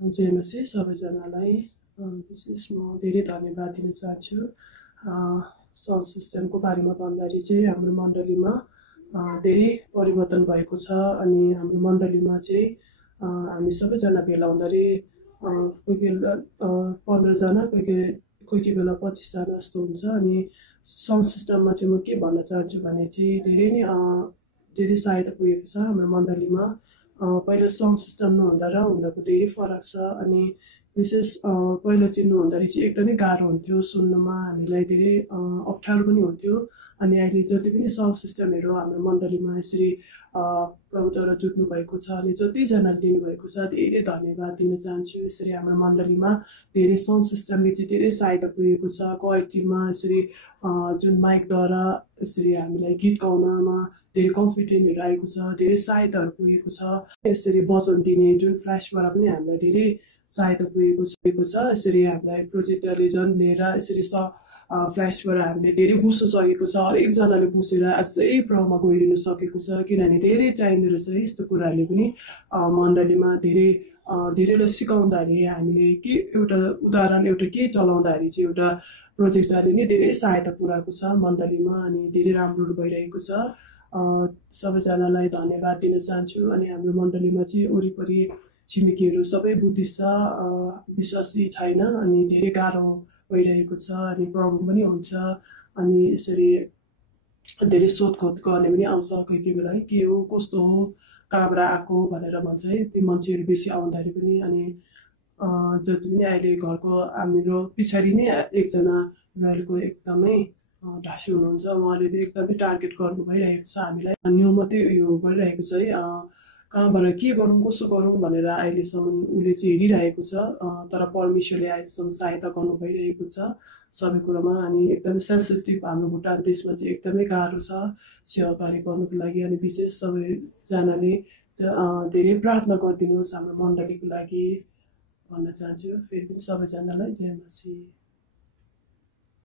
जयमसी सबैजनालाई विशेष म धेरै धन्यवाद दिन चाहन्छु। साउन्ड सिस्टमको बारेमा भन्दाखेरि चाहिँ हाम्रो मण्डलीमा धेरै परिवर्तन भएको छ अनि हाम्रो मण्डलीमा चाहिँ हामी सबैजना भेला हुँदाखेरि कोही बेला 15 जना कोही कोही बेला 25 जना जस्तो हुन्छ अनि साउन्ड सिस्टममा चाहिँ म के भन्न चाहन्छु भने चाहिँ धेरै सहायता पुगेको छ हाम्रो मण्डलीमा। पहिला साउन्ड सिस्टम नहुँदा र हुँदाको धेरै फरक छ अनि विशेष पहिला चाहिँ नहुँदाखेरि चाहिँ एकदमै गाह्रो हुन्थ्यो सुन्नमा हामीलाई धेरै अप्ठ्यारो पनि हुन्थ्यो अनि अहिले जति पनि साउन्ड सिस्टमहरू हाम्रो मण्डलीमा यसरी प्रभुद्वारा जुट्नु भएको छ अनि जतिजनाले दिनुभएको छ धेरै धन्यवाद दिन चाहन्छु। यसरी हाम्रो मण्डलीमा धेरै साउन्ड सिस्टमले चाहिँ धेरै सहायता पुगेको छ क्वालिटीमा यसरी जुन माइकद्वारा यसरी हामीलाई गीत गाउनमा धेरै कन्फिडेन्टहरू आएको छ धेरै सहायताहरू पुगेको छ। यसरी वचन दिने जुन फ्ल्यासबाट पनि हामीलाई धेरै सहायता पुगेको छ। यसरी हामीलाई प्रोजेक्टरले झन् लिएर यसरी फ्ल्यासबाट हामीले धेरै बुझ्न सकेको छ हरेकजनाले बुझेर अझै प्रभावमा गइरहन सकेको छ किनभने धेरै चाहिँदो रहेछ यस्तो कुराहरूले पनि मण्डलीमा धेरैलाई सिकाउँदाखेरि हामीले के एउटा उदाहरण एउटा के चलाउँदाखेरि चाहिँ एउटा प्रोजेक्टरले नै धेरै सहायता पुऱ्याएको छ मण्डलीमा अनि धेरै राम्रो भइरहेको छ। सबैजनालाई धन्यवाद दिन चाहन्छु अनि हाम्रो मण्डलीमा चाहिँ वरिपरि छिमेकीहरू सबै बुद्धिस्ट छ विश्वासी छैन अनि धेरै गाह्रो भइरहेको छ अनि प्रब्लम पनि हुन्छ अनि यसरी धेरै सोधखोज गर्ने पनि आउँछ कोही बेला है के हो कस्तो हो कहाँबाट आएको भनेर भन्छ है त्यो मान्छेहरू बेसी आउँदाखेरि पनि अनि जति पनि अहिले घरको हाम्रो पछाडि नै एकजना रोयलको एकदमै ढाँसु हुनुहुन्छ उहाँले चाहिँ एकदमै टार्गेट गर्नु भइरहेको छ हामीलाई न्यू मात्रै उयो गरिरहेको छ है कहाँबाट के गरौँ कसो गरौँ भनेर अहिलेसम्म उसले चाहिँ हेरिरहेको छ तर परमेश्वरले अहिलेसम्म सहायता गर्नु भइरहेको छ सबै कुरामा अनि एकदमै सेन्सिटिभ हाम्रो भुटान देशमा चाहिँ एकदमै गाह्रो छ सेवा कार्य गर्नुको लागि अनि विशेष सबैजनाले धेरै प्रार्थना गरिदिनुहोस् हाम्रो मण्डलीको लागि भन्न चाहन्छु। फेरि पनि सबैजनालाई जय मसीह।